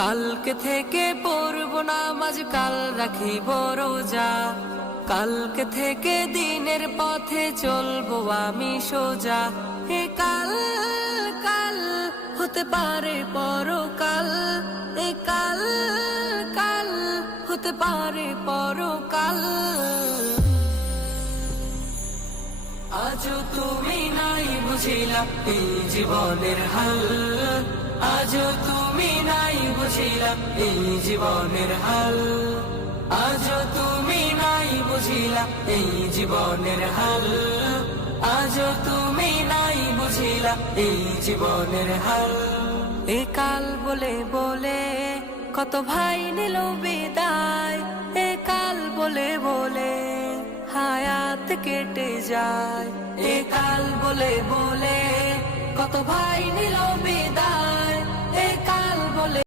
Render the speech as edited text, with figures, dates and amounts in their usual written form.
কালকে থেকে পড়ব নামাজ, কাল রাখিব রোজা। কালকে থেকে দিনের পথে চলবো আমি সোজা। এ কাল কাল হতে পারে পরকাল, এ কাল কাল হতে পারে পরকাল। আজও তুমি নাই বুঝিলা এই জীবনের হাল, আজও তুমি নাই বুঝিলা এই জীবনের হাল, আজও তুমি নাই বুঝিলা এই জীবনের হাল, আজও তুমি নাই বুঝিলা এই জীবনের হাল। এ কাল বলে বলে কত ভাই নিল বিদায়, এ কাল বলে বলে হায়াত কেটে যায়। এ কাল বলে বলে কত ভাই নিল বিদায়, এ কাল বলে